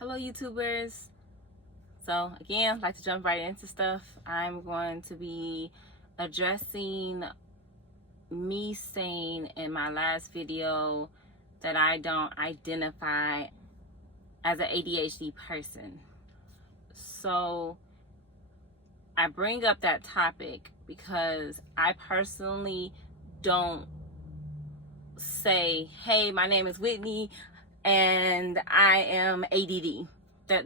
Hello YouTubers. So again, I'd like to jump right into stuff. I'm going to be addressing me saying in my last video that I don't identify as an ADHD person. So I bring up that topic because I personally don't say, hey, my name is Whitney and I am ADD.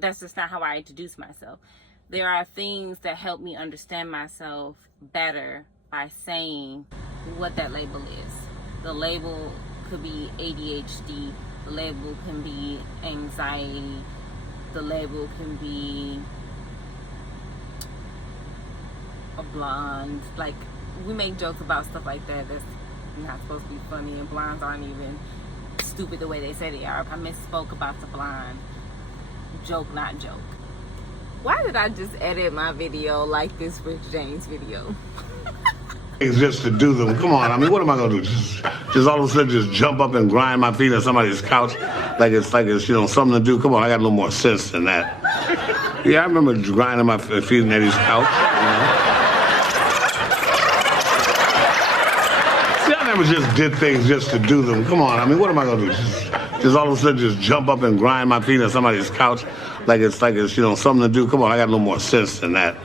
That's just not how I introduce myself. There are things that help me understand myself better by saying what that label is. The label could be ADHD. The label can be anxiety. The label can be a blonde. Like, we make jokes about stuff like that that's not supposed to be funny, and blondes aren't even stupid the way they say they are. I misspoke about the blonde. Joke, not joke. Why did I just edit my video like this Rick James video? It's just to do them. Come on, I mean, what am I gonna do? Just all of a sudden just jump up and grind my feet on somebody's couch like it's something to do. Come on, I got a little more sense than that. Yeah, I remember grinding my feet on Eddie's couch. See, I never just did things just to do them. Come on, I mean, what am I gonna do? Just all of a sudden just jump up and grind my feet on somebody's couch like it's something to do. Come on, I got a little more sense than that.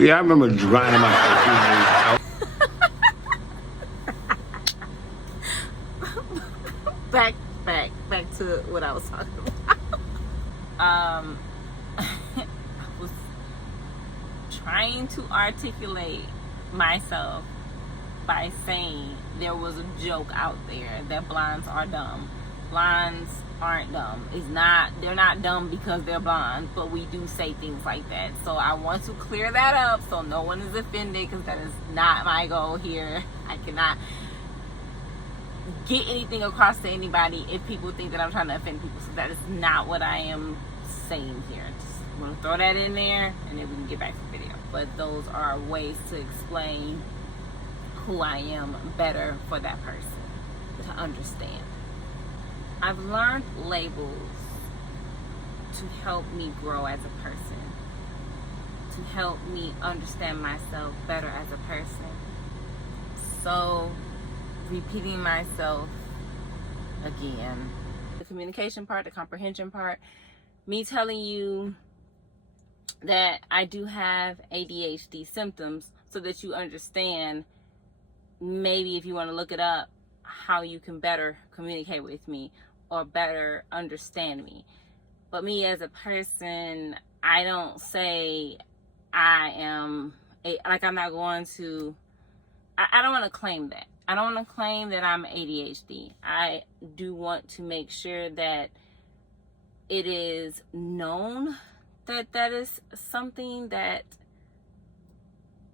Yeah, I remember grinding my feet on Eddie's couch. back to what I was talking about. I was trying to articulate myself by saying there was a joke out there that blondes are dumb. Blondes aren't dumb. They're not dumb because they're blonde, but we do say things like that. So I want to clear that up so no one is offended, because that is not my goal here. I cannot get anything across to anybody if people think that I'm trying to offend people. So that is not what I am saying here. Just want to throw that in there and then we can get back to the video. But those are ways to explain who I am better for that person to understand. I've learned labels to help me grow as a person, to help me understand myself better as a person. So repeating myself again, the communication part, the comprehension part, me telling you that I do have ADHD symptoms so that you understand, maybe if you want to look it up, how you can better communicate with me or better understand me. But me as a person, I don't say I am I'm not going to, I don't want to claim that. I don't want to claim that I'm ADHD. I do want to make sure that it is known that that is something that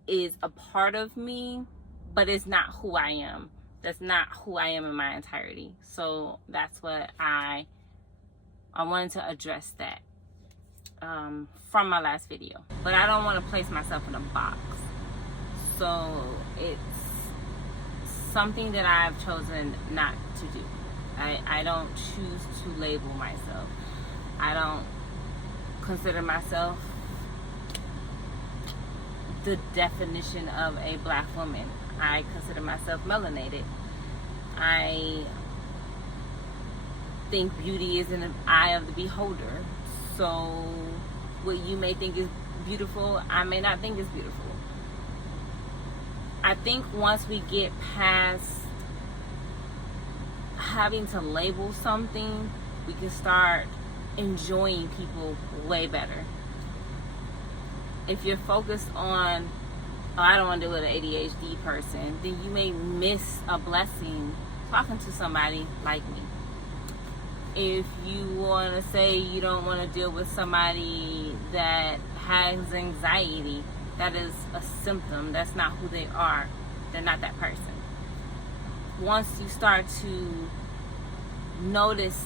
is a part of me, but it's not who I am. That's not who I am in my entirety. So that's what I wanted to address that from my last video. But I don't want to place myself in a box. So it's something that I've chosen not to do. I don't choose to label myself. I don't consider myself the definition of a black woman. I consider myself melanated. I think beauty is in the eye of the beholder. So what you may think is beautiful, I may not think is beautiful. I think once we get past having to label something, we can start enjoying people way better. If you're focused on, oh, I don't want to deal with an ADHD person, then you may miss a blessing talking to somebody like me. If you want to say you don't want to deal with somebody that has anxiety, that is a symptom. That's not who they are. They're not that person. Once you start to notice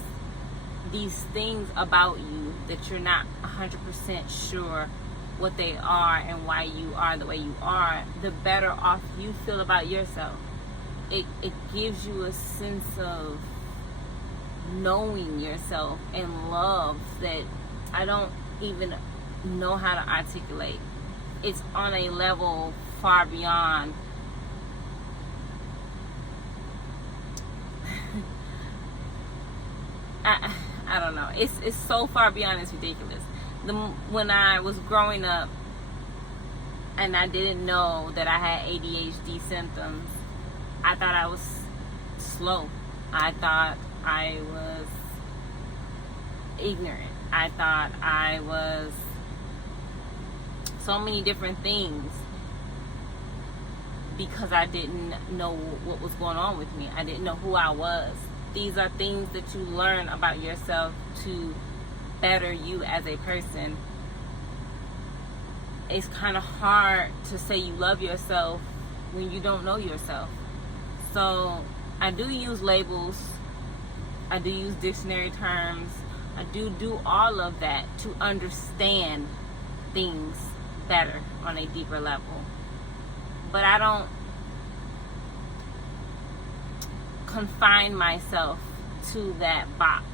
these things about you that you're not 100% sure what they are and why you are the way you are, the better off you feel about yourself. It gives you a sense of knowing yourself and love that I don't even know how to articulate. It's on a level far beyond I don't know. It's so far beyond, it's ridiculous. When I was growing up and I didn't know that I had ADHD symptoms, I thought I was slow. I thought I was ignorant. I thought I was so many different things because I didn't know what was going on with me. I didn't know who I was. These are things that you learn about yourself to better you as a person. It's kind of hard to say you love yourself when you don't know yourself. So I do use labels. I do use dictionary terms. I do all of that to understand things better on a deeper level. But I don't confine myself to that box,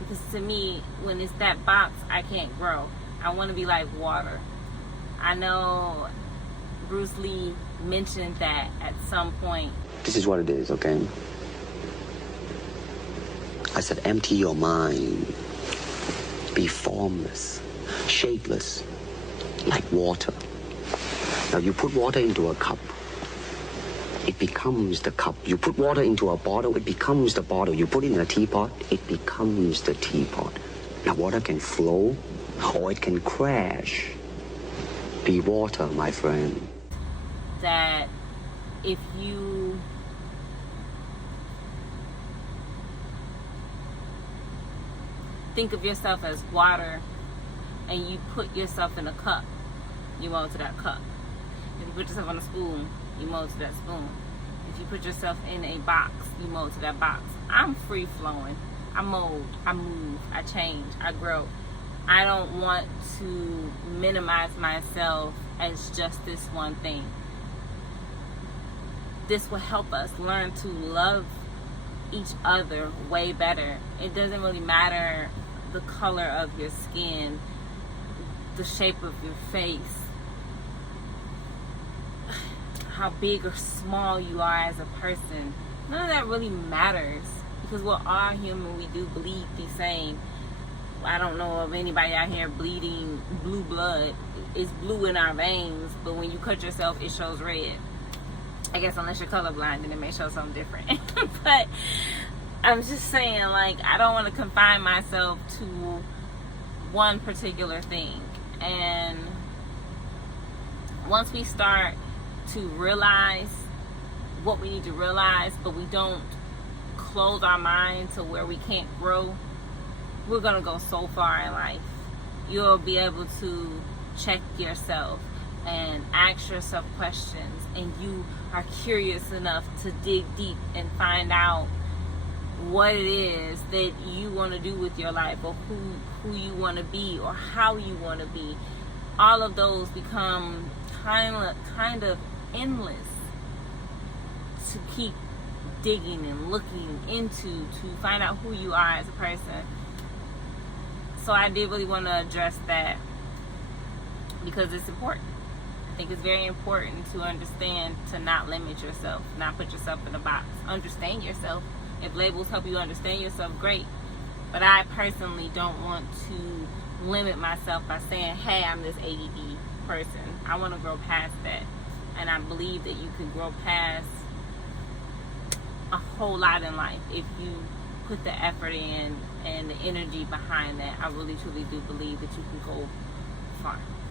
because to me, when it's that box, I can't grow. I want to be like water. I know Bruce Lee mentioned that at some point. This is what it is, okay? I said, empty your mind. Be formless, shapeless, like water. Now you put water into a cup, it becomes the cup. You put water into a bottle, it becomes the bottle. You put it in a teapot, it becomes the teapot. Now water can flow or it can crash. Be water, my friend. That if you think of yourself as water and you put yourself in a cup, you mold to that cup. If you put yourself on a spoon, you mold to that spoon. If you put yourself in a box, you mold to that box. I'm free flowing. I mold, I move, I change, I grow. I don't want to minimize myself as just this one thing. This will help us learn to love each other way better. It doesn't really matter the color of your skin, the shape of your face, how big or small you are as a person. None of that really matters, because we're all human. We do bleed the same. I don't know of anybody out here bleeding blue blood. It's blue in our veins, but when you cut yourself, it shows red. I guess unless you're colorblind, then it may show something different. But I'm just saying, like, I don't want to confine myself to one particular thing. And once we start to realize what we need to realize, but we don't close our mind to where we can't grow, we're going to go so far in life. You'll be able to check yourself and ask yourself questions, and you are curious enough to dig deep and find out what it is that you want to do with your life, or who you want to be, or how you want to be. All of those become kind of endless to keep digging and looking into, to find out who you are as a person. So I did really want to address that because it's important. I think it's very important to understand, to not limit yourself, not put yourself in a box. Understand yourself. If labels help you understand yourself, great. But I personally don't want to limit myself by saying, hey, I'm this ADD person. I want to grow past that. And I believe that you can grow past a whole lot in life if you put the effort in and the energy behind that. I really truly do believe that you can go far.